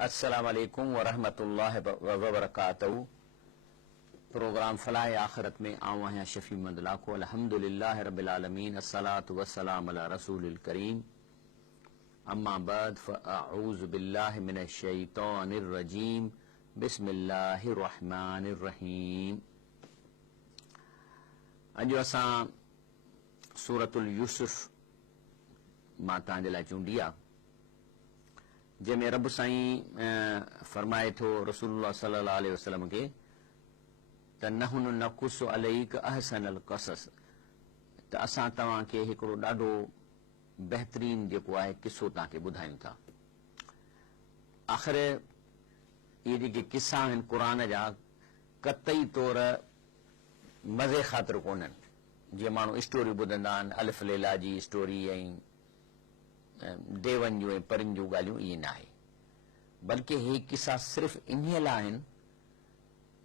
अस्सलाम वालेकुम वरहमतुल्लाहि वबरकातहू। प्रोग्राम फलाह आखिरत में आऊँ हैं शफी मंदला को अल्हम्दुलिल्लाह रब्बिल आलमीन अस्सलातु वस्सलाम अला रसूलिल करीम अम्मा बाद फ़अऊज़ु बिल्लाहि मिनश शैतानिर रजीम बिस्मिल्लाहिर रहमानिर रहीम। अॼु असां सूरतुल यूसुफ मां तव्हांजे लाइ चूंडी आहे, जंहिंमें रब साईं फरमाए थो रसूलुल्लाह सल्लल्लाहु अलैहि वसल्लम खे त नहुनु नकुसु अलैक अहसनल क़सस, त असां तव्हांखे हिकिड़ो ॾाढो बहितरीन जेको आहे किस्सो तव्हांखे ॿुधायूं था। आख़िर इहे जेके किस्सा आहिनि क़ुर जा कतई तौर मज़े ख़ातिर कोन्हनि, जीअं माण्हू स्टोरी ॿुधंदा आहिनि, अलिफ लैला जी स्टोरी ऐं देवनि जूं ऐं परियुनि जूं ॻाल्हियूं, इहे न आहे, बल्कि हे किस्सा सिर्फ़ इन लाइ आहिनि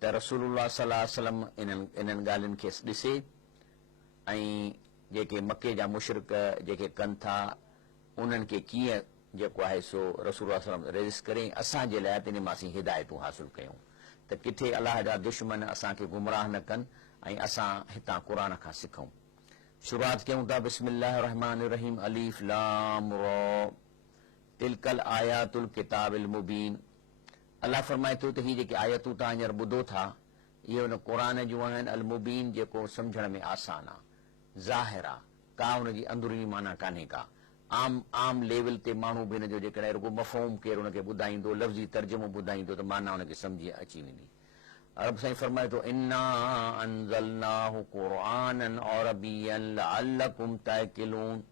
त रसूलुल्लाह सल्लल्लाहु अलैहि वसल्लम इन्हनि ॻाल्हियुनि खे ॾिसे ऐं जेके मके जा मुशरिक जेके कनि था उन्हनि खे कीअं जेको आहे सो रसूलुल्लाह सल्लल्लाहु अलैहि वसल्लम रेज़ करे असांजे लाइ त इन मां असीं हिदायतूं हासिल कयूं त किथे अलाह जा दुश्मन असांखे गुमराह न कनि ऐं असां हितां क़ुर खां सिखूं। शुरूआत कयूं था बिस्मिल्लाहिर रहमानिर रहीम अलीफ लाम रा तिलकल आयातुल किताबिल मुबीन। अल्लाह फरमाए थो त हीअ जेके आयतूं तव्हां हींअर ॿुधो था इहे हुन क़ुर जूं आहिनि, अल मुबीन जेको सम्झण में आसान आहे, ज़ाहिर आहे, का हुनजी अंदरूनी माना कान्हे का। आम लेवल ते माण्हू बि हिनजो जेकॾहिं रुगो मफ़हूम केरु हुनखे ॿुधाईंदो, लफ़्ज़ी तर्जुमो ॿुधाईंदो त माना हुनखे सम्झी अची वेंदी। रब साईं फरमाए थो इन्ना अंज़लनाहु क़ुरआनन अरबिय्यन लअल्लकुम ताक़िलून,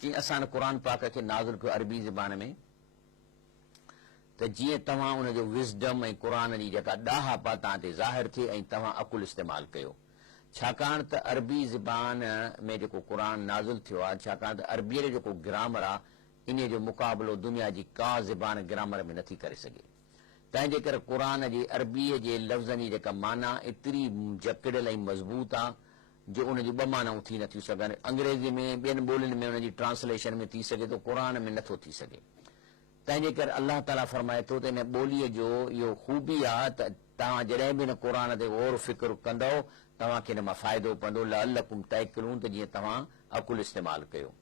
कि असां क़ुर पाक खे नाज़िल कयो अरबी ज़बान में त जीअं तव्हां उनजो विज़डम ऐं क़ुर जी जेका ॾाह पा तव्हां ते ज़ाहिर थिए ऐं तव्हां अकुल इस्तेमालु कयो। छाकाणि त अरबी ज़बान में जेको क़ुर नाज़िल थियो आहे, छाकाणि त अरबीअ जो जेको ग्रामर आहे इन जो मुक़ाबिलो दुनिया जी का ज़बान ग्रामर में नथी करे सघे। तंहिंजे करे क़ुर जे अरबीअ जे लफ़्ज़नि जी जेका माना एतिरी जकड़ियल ऐं मज़बूत आहे जो उनजी ॿ मानाऊं थी नथियूं सघनि। अंग्रेज़ी में ॿियनि ॿोलियुनि में उनजी ट्रांसलेशन में थी सघे थो, क़ुर में नथो थी सघे। तंहिंजे करे अल्लाह ताला फरमाए थो त इन ॿोलीअ जो इहो ख़ूबी आहे त तव्हां जॾहिं बि हिन क़ुर ते गौर फ़िक्र कंदव तव्हांखे हिन मां फ़ाइदो पवंदो, लअल्लकुम ताक़िलून, त जीअं तव्हां अकुल इस्तेमालु कयो।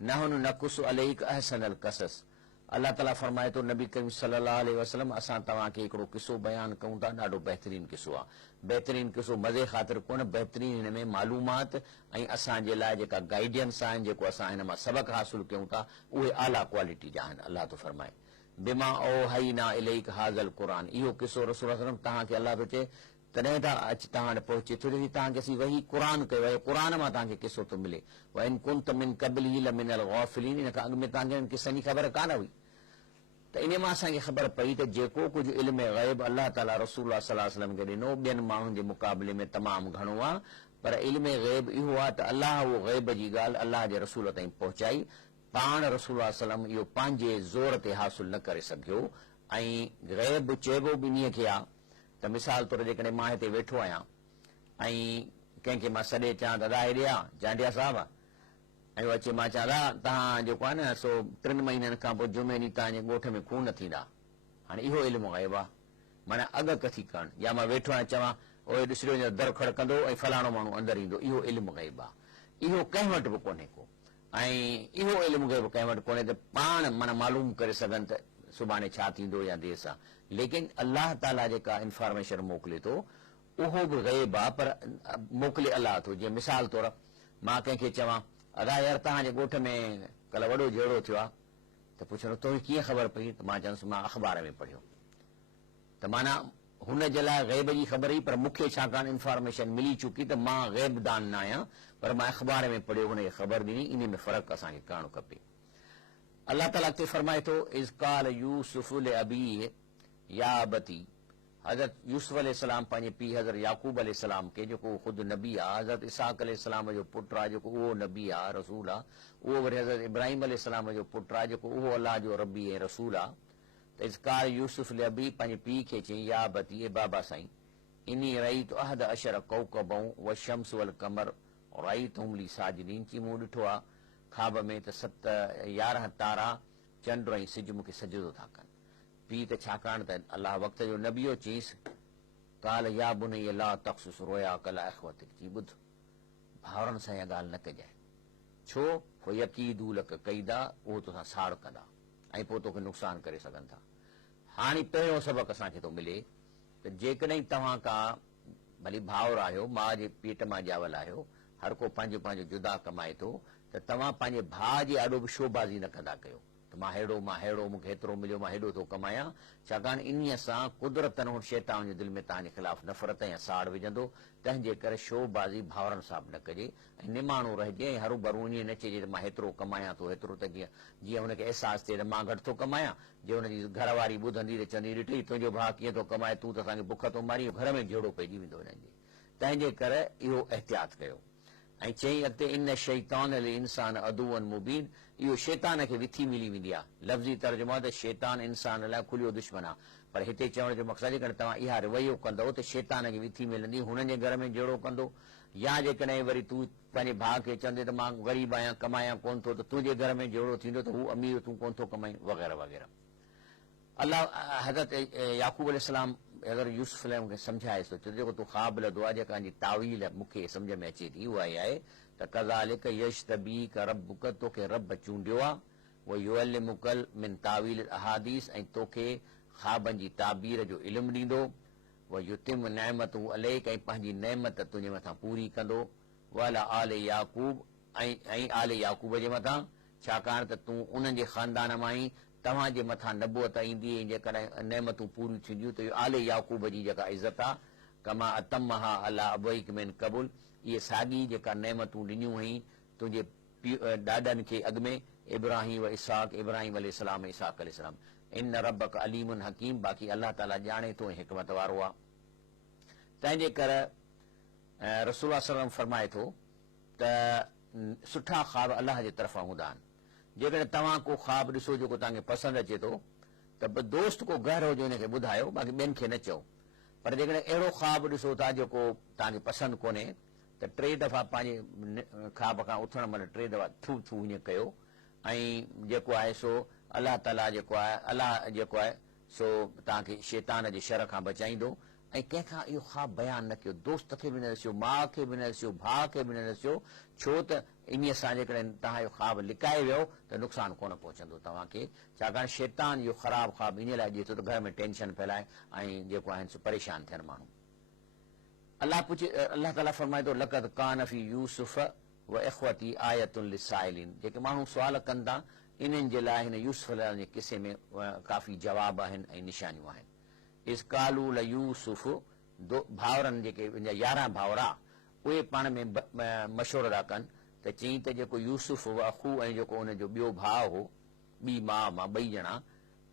नहनु नकुसु अलैक अहसनल क़सस, अल्लाह ताला फरमाए थो नबी करीम सल्लल्लाहु अलैहि वसल्लम असां तव्हांखे हिकिड़ो किस्सो बयानु कयूं था, ॾाढो बहितरीन किस्सो आहे। बहितरीन किस्सो मज़े ख़ातिर कोन, बहितरीन हिन में मालूमात ऐं असांजे लाइ जेका गाइडेंस आहिनि, जेको असां हिन मां सबक़ हासिल कयूं था उहे आला क्वालिटी जा आहिनि। अल्लाह थो फरमाए बिमा औहयना इलैक हाज़ल क़ुरान, इहो किस्सो रसूल सल्लल्लाहु अलैहि वसल्लम तव्हांखे अल्लाह थो चए तॾहिं त तव्हां वटि पहुचे थो जो तव्हांखे असीं वही क़ुर कयो आहे, क़ुर मां तव्हांखे किस्सो थो मिले। व इन कुंत मिन क़ब्लिही लमिनल गाफ़िलीन, इन खां अॻु में तव्हांखे हिन किस्सनि जी ख़बर कान हुई। त इन मां असांखे ख़बर पई त जेको कुझु इल्म ग़ैब अल्लाह ताला रसूल सल्लल्लाहु अलैहि वसल्लम खे ॾिनो ॿियनि माण्हुनि जे मुक़ाबले में तमामु घणो आहे, पर इल्म ग़ैब इहो आहे त अल्लाह उहो ग़ैब जी ॻाल्हि अल्लाह जे रसूल ताईं पहुचाई। पाण रसूल सल्लम इहो पंहिंजे ज़ोर ते हासिल न करे सघियो ऐं ग़ैब चइबो बि इन खे आहे त मिसाल तौर जेकॾहिं मां हिते वेठो आहियां ऐं कंहिंखे मां सॾे चयां दादा हेॾे आहे जांडिया साहिब, ऐं उहो अचे मां चवां दादा तव्हां जेको आहे न सो 3 महीननि खां पोइ जुमे ॾींहुं तव्हांजे ॻोठ में खून न थींदा, हाणे इहो इल्मु ग़ैब आहे, माना अॻु कथी करणु। या मां वेठो आहियां चवां उहे ॾिसो दर खड़कंदो ऐं फलाणो माण्हू अंदरि ईंदो, इहो इल्मु ग़ैब आहे। इहो कंहिं वटि बि कोन्हे को, ऐं इहो इल्मु ग़ैब कंहिं वटि कोन्हे त पाण माना मालूम करे सघनि त सुभाणे छा थींदो या देरि सां। लेकिन अल्लाह ताला जेका इंफॉर्मेशन मोकिले थो उहो बि ग़ैब आहे, पर मोकिले अलाह थो। जीअं मिसाल तौर मां कंहिंखे चवां अदा यार तव्हांजे ॻोठ में कल्ह वॾो जहिड़ो थियो आहे, त पुछंदो तोखे कीअं ख़बर पई, त मां चवंदुसि मां अख़बार में पढ़ियो। त माना हुन जे लाइ ग़ैब जी ख़बर ई, पर मूंखे छाकाणि इंफॉर्मेशन मिली चुकी त मां ग़ैबदान न आहियां, पर मां अख़बार में पढ़ियो हुनखे ख़बर ॾिनी। इन में फ़र्क़ु असांखे करणु खपे। अल्लाह ताला ते फरमाए थो इज़ क़ाल यूसुफ लिअबीह या अबती, हज़रत यूसुफ अलैहिस्सलाम पंहिंजे पीउ हज़रत याकूब अलैहिस्सलाम खे, जेको ख़ुदि नबी आहे, हज़रत इसहाक अलैहिस्सलाम जो पुटु आहे जेको उहो नबी आहे रसूल आहे, उहो वरी हज़रत इब्राहिम अलैहिस्सलाम जो पुटु आहे जेको उहो अलाह जो रबी ऐं रसूल आहे। त इज़ क़ाल यूसुफ लिअबी पंहिंजे पीउ खे चई या अबती ए बाबा साईं इनी रईतु अहद अशर कौकबऊं वशम्स वल कमर रईतहुम ली साजिदीन, चई मूं ॾिठो आहे ख़्वाब में त 11 तारा चंड ऐं सिज मूंखे सजदो था कनि। पीउ त छाकाणि त अलाह वक़्त जो नबियो चईंसि काल या बुनैया ला तख़्सुस रोया कला इख़्वतिक, जी ॿुध भाउरनि सां इहा ॻाल्हि न कजांइ, छो फयकीदू लक कईदा, उहो तोसां साड़ कंदा ऐं पोइ तोखे नुक़सानु करे सघनि था। हाणे पहिरियों सबक़ असांखे थो मिले त जेकॾहिं तव्हां का भली भाउर आहियो, माउ जे पेट मां ॼावल आहियो, हर को पंहिंजो पंहिंजो जुदा कमाए थो, त तव्हां पंहिंजे भाउ जे आॾो बि शोबाज़ी न कंदा कयो त मां हेड़ो मूंखे हेतिरो मिलियो, मां हेॾो थो कमायां। छाकाणि इन्हीअ सां कुदरतन हुन शैतान जे दिलि में तव्हांजे ख़िलाफ़ नफ़रत या साड़ विझंदो। तंहिंजे करे शोबाज़ी भाउरनि सां बि न कजे ऐं निमाणो रहिजे ऐं हरू भरू ईअं न चइजे त मां हेतिरो कमायां थो, हेतिरो त जीअं हुनखे अहसासु थिए त मां घटि थो कमायां। जे हुनजी घरवारी ॿुधंदी त चवंदी ॾिठी तुंहिंजो भाउ कीअं थो कमाए, तूं त असांखे बुख थो मारी, घर में जहिड़ो पइजी वेंदो हिननि जे। तंहिंजे करे इहो एहतियात कयो। ऐं चई अॻिते इन शैतान इंसान अदुवन मुबीन, इहो शैतान खे विथी मिली वेंदी आहे। लफ़्ज़ी तर्जुमा त शैतान इंसान लाइ खुलियो दुश्मन आहे, पर हिते चवण जो मक़सदु जेकॾहिं तव्हां इहा रवैयो कंदो त शैतान खे विथी मिलंदी, हुननि जे घर में जहिड़ो कंदो। या जेकॾहिं वरी तूं पंहिंजे भाउ खे चवंदे त मां ग़रीब आहियां, कमायां कोन थो, त तुंहिंजे घर में जहिड़ो थींदो त हू अमीर, तूं कोन थो कमाई, वग़ैरह वग़ैरह। अलाह हज़रत याकूब अलैहिस्सलाम अगरि यूसुफ खे सम्झाएसि थो, जेको तूं ख़्वाब लधो आहे, जेका तावील मूंखे सम्झ में अचे थी, उहा इहा आहे त कज़ालिक यश्तबीक रब्बुक, तोखे रब चूंडियो आहे, उहो युअल्लिमुकल मिन तावील अहादीस, ऐं तोखे ख़्वाबनि जी ताबीर जो इल्मु ॾींदो। उहो युतिम नेमतू अलैक, ऐं पंहिंजी नेमत तुंहिंजे मथां पूरी कंदो। वला आले याकूब, ऐं आले याकूब जे मथां, छाकाणि त तूं उन्हनि जे ख़ानदान मां ई तव्हांजे मथां नबूअत ईंदी, जेकॾहिं नेमतूं पूरियूं थींदियूं त इहो आले याकूब जी जेका इज़त आहे, कमा अतमहा अला अबैक मिन क़बुल, इहे साॻी जेका नेमतूं ॾिनियूं हुई तुंहिंजे ॾाॾनि खे अॻु में, इब्राहिम व इसाक, इब्राहिम अलैहिस्सलाम, इसाक अलैहिस्सलाम। इन रब्बक अलीमुन हकीम, बाक़ी अलाह ताला ॼाणे थो ऐं हिकमत वारो आहे। तंहिंजे करे रसूल सल्लल्लाहु अलैहि वसल्लम फरमाए थो त सुठा ख़्वाब अलाह जे तरफ़ां हूंदा आहिनि। जेकॾहिं तव्हां को ख़्वाब ॾिसो जेको तव्हांखे पसंदि अचे थो, त बि दोस्त को गहरो हुजे हुनखे ॿुधायो, बाक़ी ॿियनि खे न चओ। पर जेकॾहिं अहिड़ो ख़्वाब ॾिसो था जेको तव्हांखे पसंदि कोन्हे, त 3 दफ़ा पंहिंजे ख़्वाब खां उथण महिल 3 दफ़ा थू थू हीअं कयो, ऐं जेको आहे सो अलाह ताला जेको आहे, अलाह जेको आहे सो तव्हांखे शैतान जे शर खां बचाईंदो। ऐं कंहिंखां इहो ख़्वाब बयानु न कयो, दोस्त खे बि न ॾिसियो, माउ खे बि न ॾिसियो, भाउ खे बि न ॾिसियो, छो त इन सां जेकॾहिं तव्हां इहो ख़्वाब लिकाए वियो त नुक़सानु कोन पहुचंदो तव्हांखे। छाकाणि शैतान इहो ख़राबु ख़्वाब इन लाइ ॾिए थो त घर में टेंशन फैलाए ऐं जेको आहिनि सो परेशान थियनि माण्हू। अलाह ताला फरमाए थो लक़द कान फी यूसुफ व इख़्वती आयतुन लिसाइलिन, जेके माण्हू सुवाल कनि था इन्हनि जे लाइ हिन यूसुफ जे किसे में काफ़ी जवाब आहिनि ऐं निशानियूं आहिनि। इस कालू ल यूसुफ, भाउरनि जेके 11 भाउर उहे पाण में मशवरो था कनि त चई त जेको यूसुफ अखू ऐं जेको हुनजो ॿियो भाउ हो, ॿी माउ मां, 2 ॼणा,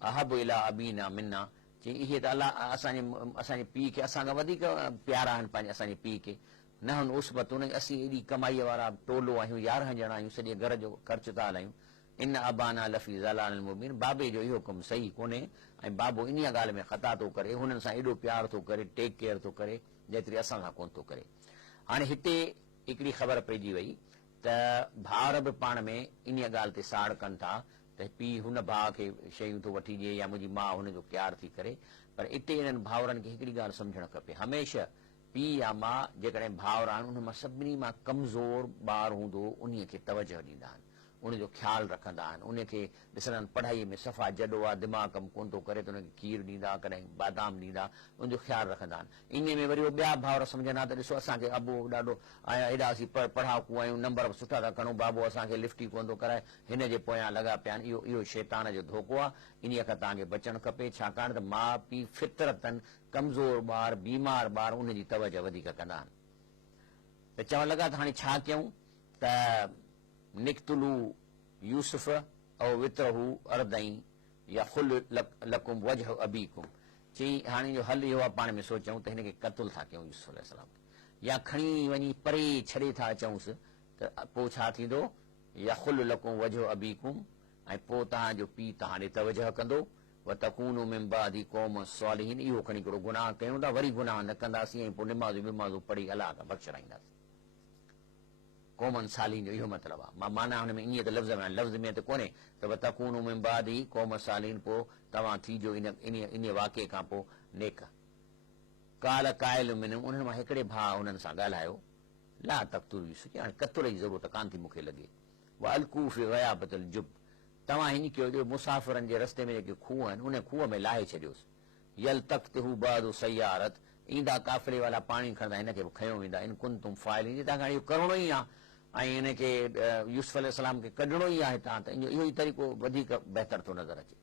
अहब इला अबीना मिना, चई इहे त अलाह असांजे पीउ खे असांखां वधीक प्यारा आहिनि पंहिंजे असांजे पीउ खे। न हुन उसबत, हुन असीं एॾी कमाईअ वारा टोलो आहियूं, 11 ॼणा आहियूं, सॼे घर जो ख़र्च था हलायूं। इन अबाना लफ़ी ज़लाल मुबीन, बाबे जो इहो कमु सही कोन्हे ऐं बाबो इन ॻाल्हि में ख़ता थो करे, हुननि सां एॾो प्यार थो करे, टेक केयर थो करे, जेतिरी असां सां कोन थो करे। हाणे हिते हिकिड़ी ख़बर पइजी वई त भाउर बि पाण में इन ॻाल्हि ते साड़ कनि था त पीउ हुन भाउ खे शयूं थो वठी ॾिए या मुंहिंजी माउ हुनजो प्यार थी करे। पर इते इन्हनि भाउरनि खे हिकिड़ी ॻाल्हि सम्झणु खपे, हमेशह पीउ या माउ जेकॾहिं भाउर आहिनि, उन मां सभिनी मां कमज़ोर ॿारु हूंदो उन खे तवजो ॾींदा आहिनि, उनजो ख़्यालु रखंदा आहिनि, उनखे ॾिसंदा पढ़ाईअ में सफ़ा जॾो आहे, दिमाग़ कमु कोन थो करे त उनखे खीरु ॾींदा, कॾहिं बादाम ॾींदा, उनजो ख़्यालु रखंदा आहिनि। इन में वरी उहे ॿिया भाउर सम्झंदा त ॾिसो असांखे अबो ॾाढो हेॾा असीं पढ़ाकू आहियूं, नंबर सुठा था खणूं, बाबो असांखे लिफ्ट ई कोन थो कराए, हिन जे पोयां लॻा पिया आहिनि। इहो शैतान जो धोखो आहे, इन खां तव्हांखे बचणु खपे। छाकाणि त माउ पीउ फितरतनि कमज़ोर ॿार, बीमार ॿार, उनजी तवजो वधीक कंदा आहिनि। त चवणु लॻा त हाणे छा कयूं, त निकतुलू यूसुफ औ वित्रहू अर्दई या खुल लकुम वजह अबीकुम, चई हाणे जो हल इहो आहे, पाण में सोचूं त हिनखे क़तल था कयूं यूसुफ अलैहिस्सलाम, या खणी वञी परे छॾे था अचूंसि, त पोइ छा थींदो, या खुल लकुम वजह अबीकुम, ऐं पोइ तव्हांजो पीउ तव्हां ॾे तवजह कंदो, व तकूनु मिन बादी क़ौम सालिहीन, इहो खणी हिकिड़ो गुनाह कयूं था, वरी गुनाह न कंदासीं ऐं पोइ निमाज़ूं विमाज़ूं पढ़ी अलाह खां बख़्शराईंदासीं। क़ौमन सालीन जो इहो मतिलबु आहे। मां माना हुन में ईअं त लफ़्ज़ में त कोन्हे त तकूनु मिन बादी क़ौम सालीन, पोइ तव्हां थीजो इन वाक़े खां पोइ नेक। काल कायल मिनहुम, उन्हनि मां हिकिड़े भाउ हुननि सां ॻाल्हायो, ला तक़्तुलू यूसुफ, हाणे क़तल जी ज़रूरत कान थी मूंखे लॻे। व अलकू फी ग़याबतिल जुब, तव्हां हीअं कयो जो मुसाफ़िरनि जे रस्ते में जेके खूह आहिनि उन खूह में लाहे छॾियोसि। यल तख़्तहू बादु सयारत, ईंदा काफ़िले वाला पाणी खणंदा हिनखे बि खयो वेंदा। इन कुंतुम फाइलिन, तव्हांखे इहो करिणो ई आहे ऐं हिनखे यूसुफ अलैहिस्सलाम खे कढणो ई आहे हितां, त इहो ई तरीक़ो वधीक बहितर थो नज़र अचे।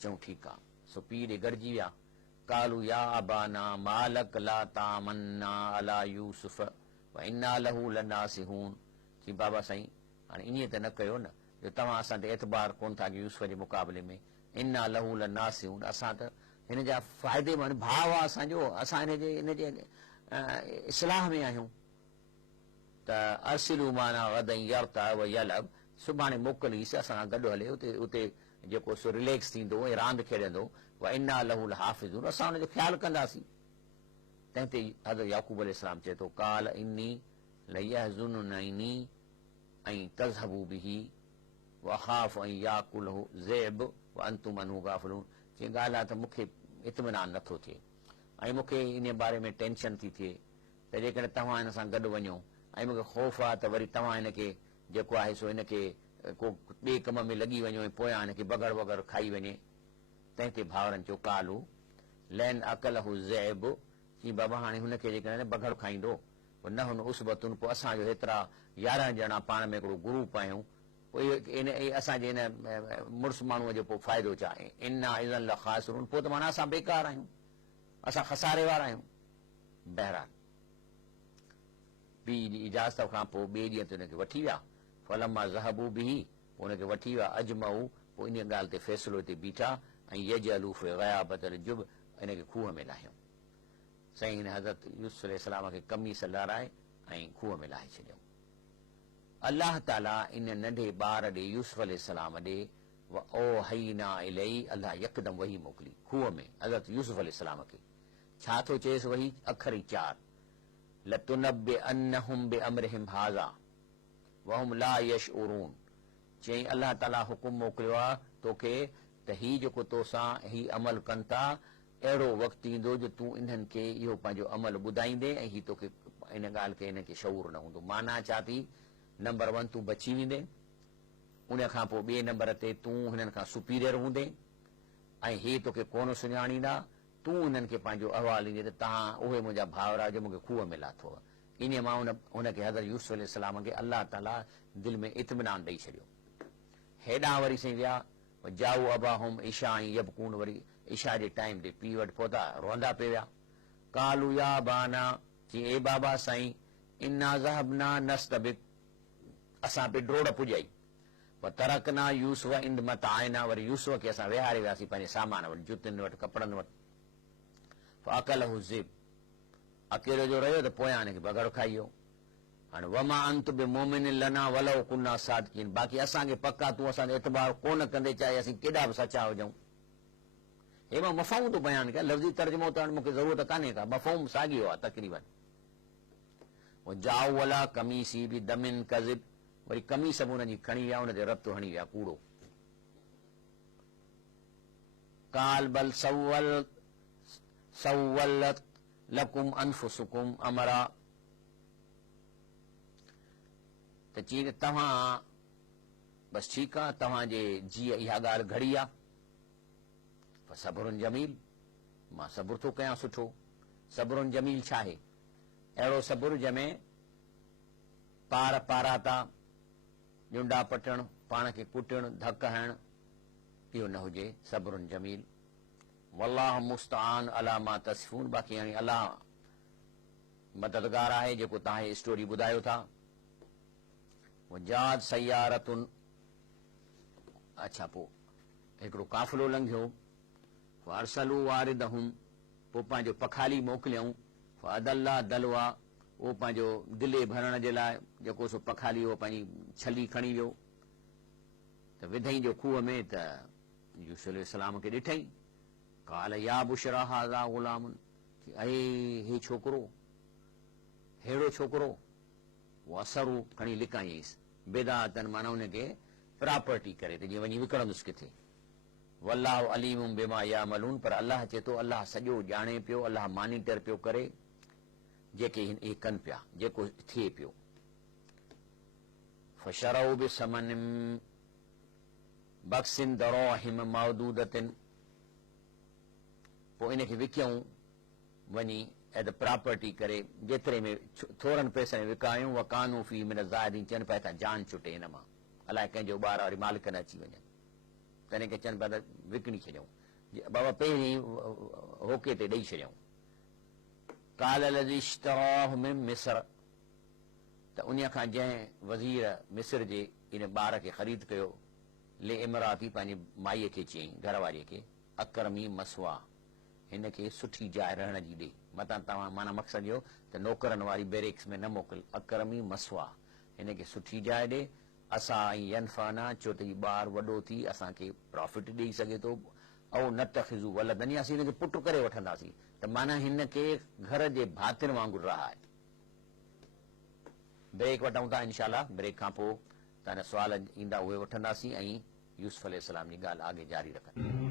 चऊं ठीकु आहे। सो पीउ ॾे गॾिजी विया। कालू या अबाना मालक ला तामन्ना अला यूसुफ व इन्ना लहू लनासिहून, जी बाबा साईं हाणे ईअं त न कयो न जो तव्हां असां ते एतबार कोन था कयो यूसुफ जे मुक़ाबले में। इन्ना लहू लनासिहून, असां त हिन जा फ़ाइदेमंद भाउ आहे असांजो, असां हिनजे इस्लाह में आहियूं। त अरसिलू माना गदन यरता व यलब, सुभाणे मोकिलीसि असां सां गॾु हले, उते जेको सो रिलैक्स थींदो ऐं रांदि खेॾंदो। व इन्ना लहू हाफ़िज़ून, असां हुनजो ख़्यालु कंदासीं। तंहिं ते हज़रत याक़ूब अलैहिस्सलाम चए थो काल इन्नी लयहज़ुनुनी ऐं तज़हबू बिही व अख़ाफ़ु ऐं याकुलहु ज़ैब व अंतुम अन्हु गाफ़िलून, चई ॻाल्हि आहे त मूंखे इत्मिनान नथो थिए ऐं मूंखे इन बारे में टेंशन थी थिए त जेकॾहिं तव्हां हिन सां गॾु वञो, ऐं मूंखे ख़ौफ़ आहे त वरी तव्हां हिनखे जेको आहे सो हिनखे को ॿिए कम में लॻी वञो ऐं पोयां हिनखे बगड़ वगड़ खाई वञे। तंहिं ते भाउरनि चयो कालू लैन अकलहु ज़ैब, चई बाबा हाणे हुनखे जेकॾहिं बगड़ खाईंदो न हुन उसबतुन, पोइ असांजो हेतिरा 11 ॼणा पाण में हिकिड़ो ग्रुप आहियूं, पोइ असांजे हिन मुड़ुस माण्हूअ जो पोइ फ़ाइदो छा आहे। इन्ना इज़न लख़ासिरून, पोइ त माना असां बेकार आहियूं, असां खसारे वारा आहियूं। बहरहाल पीउ जी इजाज़त खां पोइ ॿिए ॾींहं ते हुनखे वठी विया। फलमा ज़हबू बिही, पोइ हुनखे वठी विया। अजमऊ, पोइ इन ॻाल्हि ते फ़ैसिलो ते बीठा ऐं यजअलू फी ग़याबतिल जुब, हिनखे खूह में लाहियो। साईं हिन हज़रत यूसुफ अलैहिस्सलाम खे कमीस लाराए ऐं खूह में लाहे छॾियऊं। अलाह ताला इन नंढे ॿार ॾे यूसुफ अलैहिस्सलाम ॾे व औहयना इलैहि, अलाह यकदम वही मोकिली खूह में हज़रत यूसुफ अलैहिस्सलाम खे। छा थो चएसि वही? अखर ई 4, लतुनब्बिअन्नहुम बिअम्रिहिम हाज़ा वहुम ला यशउरून, चई अलाह ताला हुकुम मोकिलियो आहे तोखे त ही जेको तोसां ही अमल कनि था, अहिड़ो वक़्तु ईंदो जो तूं इन्हनि खे इहो पंहिंजो अमल ॿुधाईंदे ऐं ही तोखे इन ॻाल्हि खे हिनखे शऊर न हूंदो। माना छा थी, नंबर 1 तूं बची वेंदे, उन खां पोइ ॿिए नंबर ते तूं हिननि खां सुपीरियर हूंदे ऐं हे तोखे कोन सुञाणींदा, तूं हिननि खे पंहिंजो अहवालु ॾींदे त तव्हां उहे मुंहिंजा भाउर जो मूंखे खूह में लाथो। इन मां हुनखे हज़रत यूसुफ अलैहिस्सलाम खे अलाह ताला दिलि में इत्मिनान ॾेई छॾियो। हेॾां वरी साईं विया, जाऊ अबाहुम इशा ऐं यबकून, वरी इशा जे टाइम ते पीउ वटि पहुता, रोंदा पिए विया। कालू या बाना, चई ए बाबा साईं, इन्ना ज़हबना नस्तबिक, असां पे ड्रोड़ पुॼाई। पर तरकना यूसुफ इंद मताइना, वरी यूसुफ खे असां विहारे वियासीं पंहिंजे सामान वटि, जुतियुनि वटि, कपिड़नि वटि। फ़अकलहु ज़िब, अकेलो जो रहियो त पोयां हिनखे बगड़ खाई वियो। हाणे वमा अंत बिमुमिन लना वलौ कुन्ना सादिकीन, बाक़ी असांखे पका तूं असांजो एतबार कोन कंदे चाहे असीं केॾा बि सचा हुजऊं। हे मां मफ़हूम थो बयानु कयां, लफ़्ज़ी तर्जुमो त मूंखे ज़रूरत कान्हे का, मफ़हूम साॻियो आहे तक़रीबन। जाऊ वला कमीसी बि दमिन कज़िब, वरी कमीस बि हुनजी खणी विया, हुन ते रतु हणी विया कूड़ो। काल बल सवलत लकुम अनफुसुकुम अमरा, त चई तव्हां बसि ठीकु आहे, तव्हांजे जीअ इहा ॻाल्हि घड़ी आहे। सब्रुन जमील, मां सब्र थो कयां सुठो। सब्रुन जमील छा आहे? अहिड़ो सब्र जंहिंमें पार पाराता, ॼुंडा पटणु, पाण खे कुटणु, धक हणणु, इहो न हुजे सब्रुन जमील। वल्लाह मुस्तआन अला मा तसिफून, बाक़ी हाणे अलाह मददगार आहे जेको तव्हां हीअ स्टोरी ॿुधायो था। जात सयारतुन, अच्छा पोइ हिकिड़ो काफ़िलो लंघियो। अरसलू वारिदहुम, पोइ पंहिंजो पखाली मोकिलियऊं। अदल्ला दलवा, उहो पंहिंजो दिले भरण जे लाइ जेको सो पखाली उहो पंहिंजी छली खणी वियो त विधई जो खूह में, त यूसुफ अलैहिस्सलाम खे ॾिठई। काल या बुशरा हाज़ा ग़ुलामुन, हे छोकिरो, हेड़ो छोकिरो, वो असरु खणी लिकाईंसि बेदातन माना उनखे प्रॉपर्टी करे त जीअं वञी विकिणंदुसि किथे। वल्लाहु अलीमुम बिमा यामलून, पर अल्लाह चए थो अल्लाह सॼो ॼाणे पियो, अल्लाह मॉनिटर पियो करे जेके हे कनि पिया, जेको थिए पियो। फशरऊ बिसमन बक्सिन दराहिम मौदूदतिन, पोइ इनखे विकियऊं वञी एज प्रॉपर्टी करे, जेतिरे में थोरनि पैसनि में विकायूं। वकानू फी मिन ज़ाहिदीन, चवनि पिया था जान छुटे हिन मां, अलाए कंहिंजो ॿार वरी मालिक न अची वञे, तॾहिं के चवनि पिया त विकिणी छॾियऊं, बाबा पहिरीं होके ते ॾेई छॾियऊं। काल लज़ी इश्तराहु मिन मिस्र, त उन खां जंहिं वज़ीर मिस्र जे इन ॿार खे ख़रीद कयो, ले इमराती पंहिंजी माईअ खे चयईं, घरवारीअ खे, अकरमी मसवा, हिन खे सुठी जाइ रहण जी ॾे। मतां तव्हां माना मक़सदु इहो त नौकरनि वारी बैरेक्स में न मोकिल, अकरमी मसवा, हिन खे सुठी जाइ ॾे। असां ऐं यनफाना, छो त हीउ ॿार वॾो थी असांखे प्रॉफिट ॾेई सघे थो। ऐं न तखिज़ू वलदन, असीं हिनखे पुटु करे वठंदासीं, त माना हिन खे घर जे भातियुनि वांगुरु रहाए। ब्रेक वठूं था इनशाला, ब्रेक खां पोइ तव्हां सुवाल ईंदा उहे वठंदासीं ऐं यूसुफ अलैहिस्सलाम जी ॻाल्हि आगे जारी रखंदासीं।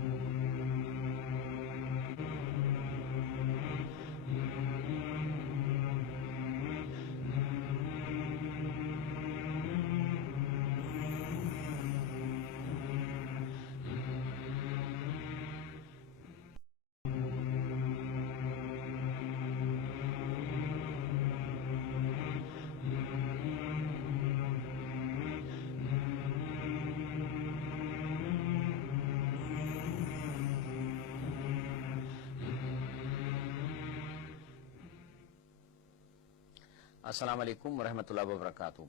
अस्सलाम वालेकुम वरहमतुल्लाहि वबरकातुहू।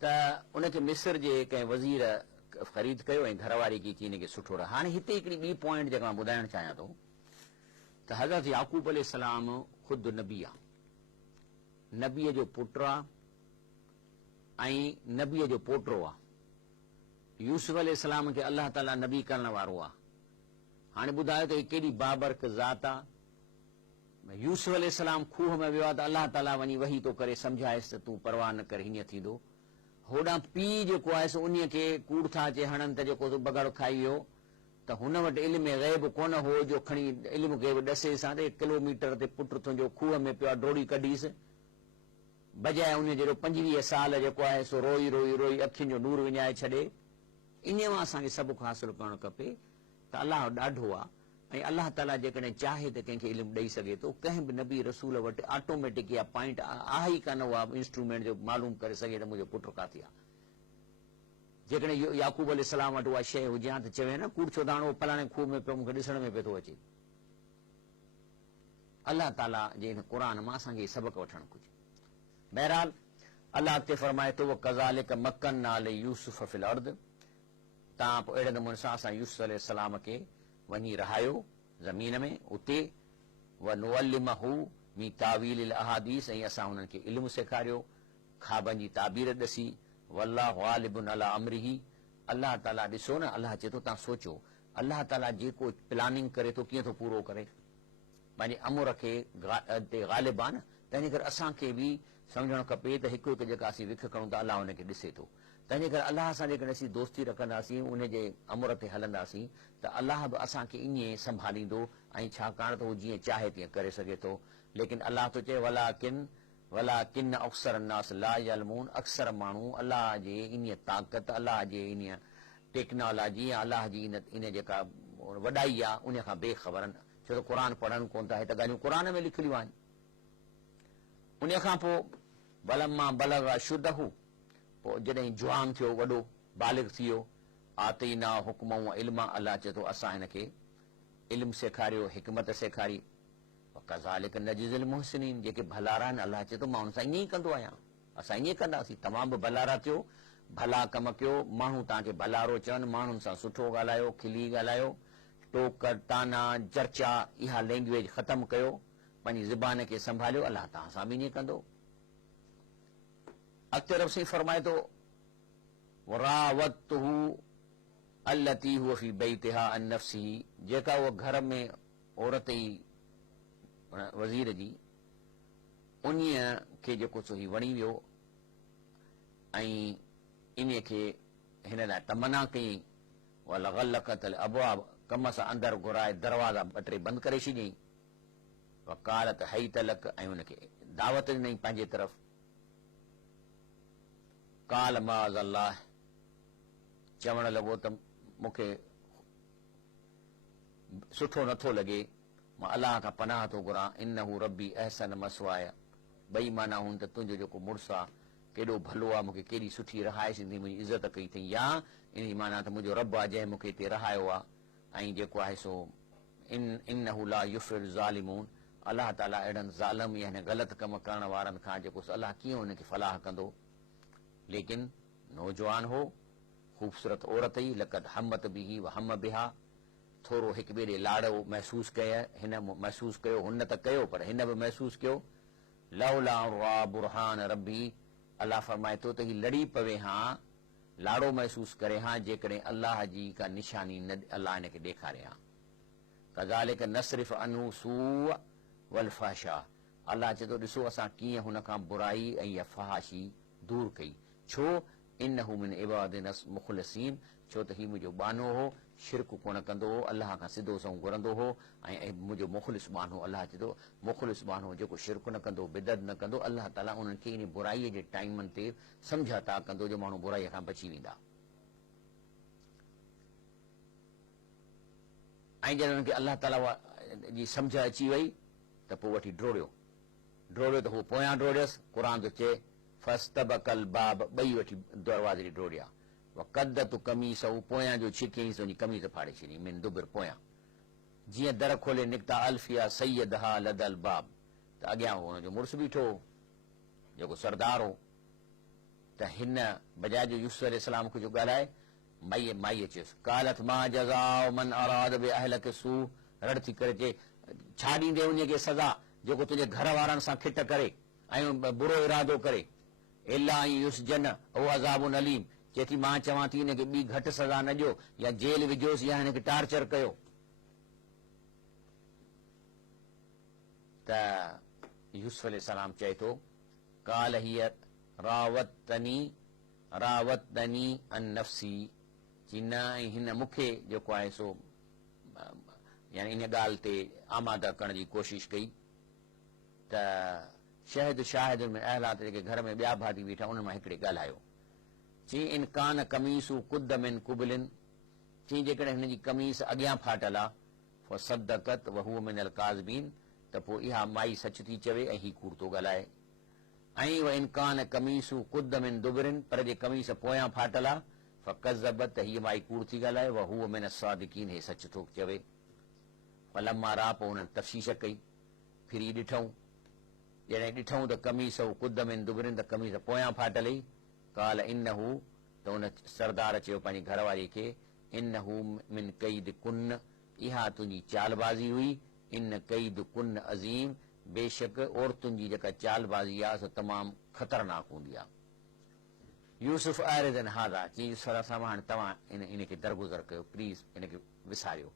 त उनखे मिस्र जे कंहिं वज़ीर ख़रीद कयो ऐं घरवारी की चई हिनखे सुठो रह। हाणे हिते हिकिड़ी ॿी पॉइंट जेका मां ॿुधाइणु चाहियां थो, त हज़रत याकूब अलैहिस्सलाम ख़ुदि नबी आहे, नबीअ जो पुटु आहे ऐं नबीअ जो पोटो आहे। यूसुफ अलैहिस्सलाम खे अलाह ताला नबी करण वारो आहे। हाणे ॿुधायो त हीअ केॾी बाबरक ज़ात आहे। यूसुफ अलैहिस्सलाम खूह में वियो आहे त अलाह ताला वञी वही थो करे सम्झाएसि त तूं परवाह न कर, हीअं थींदो। होॾां पीउ जेको आहे सो उन खे कूड़ था अचे हणनि त जेको बगड़ खाई वियो, त हुन वटि इल्म ग़ैब कोन हो जो खणी इल्म ग़ैब ॾसेसि हां त किलोमीटर ते पुटु तुंहिंजो खूह में पियो आहे, डोड़ी कढीसि, बजाए उन जहिड़ो 25 साल जेको आहे सो रोई रोई रोई अखियुनि जो नूर विञाए छॾे। इन मां असांखे सबक़ु हासिलु करणु खपे त अलाह ॾाढो आहे ऐं अलाह ताला जेकॾहिं चाहे त कंहिंखे इल्मु ॾेई सघे थो। कंहिं बि नबी रसूल वटि ऑटोमेटिक इहा पॉइंट आहे ई कान, उहा इंस्ट्रूमेंट जो मालूम करे सघे त मुंहिंजो पुटु काथे आहे। जेकॾहिं याकूब अलैहिस्सलाम वटि उहा शइ हुजे हा त चवे न कूड़ छो त हाणे फलाणे खूह में पियो मूंखे ॾिसण में पियो थो अचे। अलाह ताला जे हिन क़ुर मां असांखे सबक़ वठणु घुरिजे। बहरहाल अलाह अॻिते फरमाए थो, कज़ालिक मक्कन्ना यूसुफ फिल अर्द, तव्हां पोइ अहिड़े नमूने सां असां यूसुफ अलैहिस्सलाम खे वञी रहायो ज़मीन में, उते वनुअल्लिमहु मिन तावीलिल अहादीस, ऐं असां हुननि खे इल्मु सेखारियो, ख़्वाबनि जी ताबीर ॾसी। वल्लाहु ग़ालिबुन अला अम्रिही, अलाह ताला ॾिसो न, अलाह चए थो तव्हां सोचो अलाह ताला जेको प्लानिंग करे थो कीअं थो पूरो करे, पंहिंजे अमुर खे ग़ालिब आहे न। तंहिंजे करे असांखे बि सम्झणु खपे त हिकु हिकु जेका असीं विख करूं था अलाह हुनखे ॾिसे थो। तंहिंजे करे अलाह सां जेकॾहिं असीं दोस्ती रखंदासीं, उनजे अमुर ते हलंदासीं, त अलाह बि असांखे ईअं संभालींदो ऐं छाकाणि त उहो जीअं चाहे तीअं करे सघे थो। लेकिन अलाह थो चए वलाकिन अक्सर अन्नास ला यअलमून, अक्सर माण्हू अलाह जे इन ताक़त, अलाह जे इन टेक्नोलॉजी, अलाह जी इन जेका वॾाई आहे उन खां बेख़बर आहिनि। छो त क़ुर पढ़नि कोन था, हिते ॻाल्हियूं क़ुर में लिखियलूं आहिनि। उन खां पोइ वलम्मा बलग अशुद्धहु, पोइ जॾहिं जुआन थियो, वॾो बालिग थी वियो, आतीना हुक्म व इल्मा, अलाह चए थो असां हिनखे इल्मु सेखारियो, हिकमत सेखारी। कज़ालिक नजिज़िल मुहसिनीन, जेके भलारा आहिनि अलाह चए थो मां हुन सां ईअं ई कंदो आहियां, असां ईअं कंदासीं। तमामु बि भलारा थियो, भला कम कयो, माण्हू तव्हांखे भलारो चवनि, माण्हुनि सां सुठो ॻाल्हायो, खिली ॻाल्हायो, टोकर ताना चर्चा इहा लैंग्वेज ख़तमु कयो, पंहिंजी ज़ुबान खे संभालियो, अलाह तव्हां सां बि ईअं कंदो। अॻिते रब साईं फरमाए थो, वरावतहु अल्लती हुअ फी बैतिहा अन नफ्सिही, जेका उहा घर में औरत ई वज़ीर जी, उन्हीअ खे जेको सो ही वणी वियो ऐं इन खे हिन लाइ तमना कई वलग़लक़त अबवाब कम सां अंदरि घुराए दरवाज़ा 2-3 बंदि करे छॾियईं वकालत हई तलक ऐं हुनखे दावत ॾिनई पंहिंजे तरफ़ काल माज़ अल्लाह चवण लॻो त मूंखे सुठो नथो लॻे मां अलाह खां पनाह थो घुरां इन्नहु रब्बी अहसन मसवाया ॿई माना हुन त तुंहिंजो जेको मुड़ुसु आहे केॾो भलो आहे मूंखे केॾी सुठी रहाइश ॾिनी मुंहिंजी इज़त कई अथई या इन जी माना त मुंहिंजो रब आहे जंहिं मूंखे हिते रहायो आहे ऐं जेको आहे सो इन्नहु ला युफ़िल ज़ालिमून अलाह ताला अहिड़नि ज़ालिम या हिन ग़लति कम करण वारनि खां जेको अलाह कीअं हुनखे फलाह कंदो लेकिन नौजवान हो ख़ूबसूरत औरत ई लक़द हमत बिही व हम बिहा थोरो हिकु ॿिए ॾे लाड़ो महसूसु कयो हिन महसूसु कयो हुन त कयो पर हिन बि महसूसु कयो लौला रा बुरहान रब्बी अलाह फरमाए थो त हीउ लड़ी पवे हां लाड़ो महसूसु करे हां जेकॾहिं अलाह जी का निशानी न अलाह हिनखे ॾेखारे हां कज़ालिक नसरिफ़ अन्हु सूअ वल फ़हशा अलाह चए थो ॾिसो असां कीअं हुन खां बुराई ऐं इहा फहाशी दूर कई छो इन्नहु मिन इबादिना मुख़लिसीन छो त हीउ मुंहिंजो बानो हो शिरक कोन कंदो हो अलाह खां सिधो सो घुरंदो हो ऐं मुंहिंजो मुख़लिस बानो अलाह चए थो मुख़लिस बानो जेको शिरक न कंदो बिदत न कंदो अलाह ताला उन्हनि खे इन बुराईअ जे टाइमनि ते सम्झाता कंदो जो माण्हू बुराईअ खां बची वेंदा ऐं जॾहिं हुननि खे अलाह ताला जी सम्झ अची वई त पोइ वठी ड्रोड़ियो त हू पोयां ड्रोड़ियसि क़ुर थो चए फस्तबकल बाब ॿई वठी दरवाज़े ॾे ड्रोड़िया कदत कमीस हू पोयां जो छिकियईंसि वञी कमीज़ फाड़े छॾी मिन दुबिर पोयां जीअं दर खोले निकिता अल्फिया सैयदहा लदल बाब त अॻियां हुनजो मुड़ुसु बीठो जेको सरदार हो त हिन बजाए जो यूसुफ अलैहिस्सलाम खे जो ॻाल्हाए माई चयुसि कालत मां जज़ाउ मन अराद बि अहलक सू रड़ थी करे चए छा ॾींदे उनखे सज़ा जेको तुंहिंजे घर वारनि सां खिट करे ऐं बुरो इरादो करे इला युसजन ओ अज़ाबुन अलीम चए थी मां चवां थी हिनखे ॿी घटि सज़ा न ॾियो या जेल विझोसि या हिनखे टार्चर कयो त यूसुफ अलैहिस्सलाम चए थो काल हीअ रावतनी अन नफ़्सी जी न हिन मूंखे जेको आहे सो यानी इन ॻाल्हि ते आमादा करण जी कोशिशि कई त शाहिद में अहला जेके घर में ॿिया भाती बीठा उन्हनि मां हिकिड़े ॻाल्हायो चई इनकान कमीसूं कुद मिन कुबलिन चई जेकॾहिं हिन जी कमीस अॻियां फाटल आहे फसदकत वहूअ मिनल काज़बीन त पोइ इहा माई सच थी चवे ऐं हीउ कूड़ थो ॻाल्हाए ऐं व इनकान कमीसूं कुद मिन दुबरिन पर जे कमीस पोयां फाटल आहे फकज़बत त हीअ माई कूड़ थी ॻाल्हाए वहूअ मिन सादिकीन हे सच थो चवे फलम्मा रा पोइ हुननि तफ़सीश कई फिरी ॾिठऊं जॾहिं ॾिठऊं त कमीस हू कुद मिन दुबरिन त कमीस पोयां फाटल ई काल इन्नहू त हुन सरदार चयो पंहिंजी घरवारी खे इन्नहू मिन क़ईद कुन इहा तुंहिंजी चालबाज़ी हुई इन क़ईद कुन अज़ीम बेशक औरतुनि जी जेका चालबाज़ी आहे सो तमामु ख़तरनाक हूंदी आहे यूसुफ आरिदन हादा चई सां हाणे तव्हां इनखे दरगुज़र कयो प्लीज़ इनखे विसारियो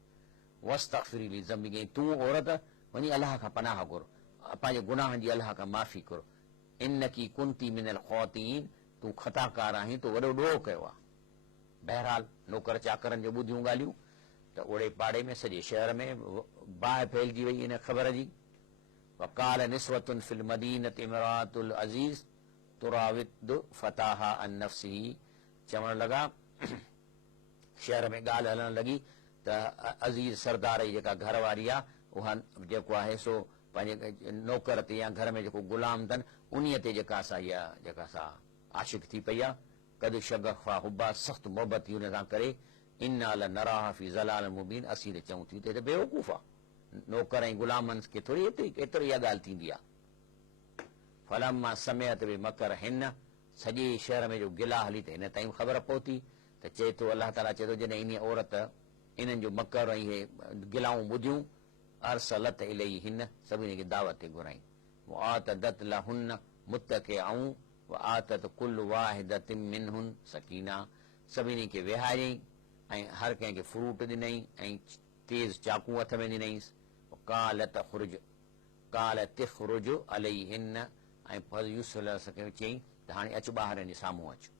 वस्तग़फिरी ली ज़ंबी तूं औरत वञी अलाह खां पनाह घुर पंहिंजे गुनाहनि जी अलाह खां माफ़ी कर इनकी कुंती मिनल ख़ौतीन तूं ख़ताकार आहीं तो वॾो ॾोह कयो आहे बहरहाल नौकर चाकरनि जो ॿुधियूं ॻाल्हियूं त ओड़े पाड़े में सॼे शहर में बाहि फैलिजी वई इन ख़बर जी वकाल निस्वतुन फिल मदीनत इमरातुल अज़ीज़ तुराविद फताहा अन नफ्सी चवण लॻा शहर में ॻाल्हि हलण लॻी त अज़ीज़ सरदार जी जेका घर वारी आहे उहा जेको आहे सो पंहिंजे नौकर ते या घर में जेको गुलाम अथनि उन्हीअ ते जेका सा आशिक थी पई आहे कद शगफ़ा हुबा सख़्तु मोहबत हुन सां करे इन्ना लनराहा फी ज़लाल मुबीन असीं त चऊं थियूं त बेवकूफ़ आहे नौकर ऐं गुलामनि खे थोरी एतिरी इहा ॻाल्हि थींदी आहे फलम्मा समिअत बि मकर हिन सॼे शहर में जो गिला हली त हिन ताईं ख़बर पहुती त चए थो अलाह ताला चए थो जॾहिं इन औरत इन्हनि जो मकर ऐं इहे गिलाऊं ॿुधियूं अरसलत इलही हिन सभिनी खे दावत ते घुराई आतदत लहुन मुत्तकिअऊं आतत कुल वाहिदतिन मिनहुन सकीना सभिनी खे विहारियईं ऐं हर कंहिंखे फ्रूट ॾिनई ऐं तेज़ चाकू हथ में ॾिनईंसि काल तिख़रुज अलैहिन ऐं यूसुफ खे चयईं त हाणे अचु ॿाहिरि जे साम्हूं अचु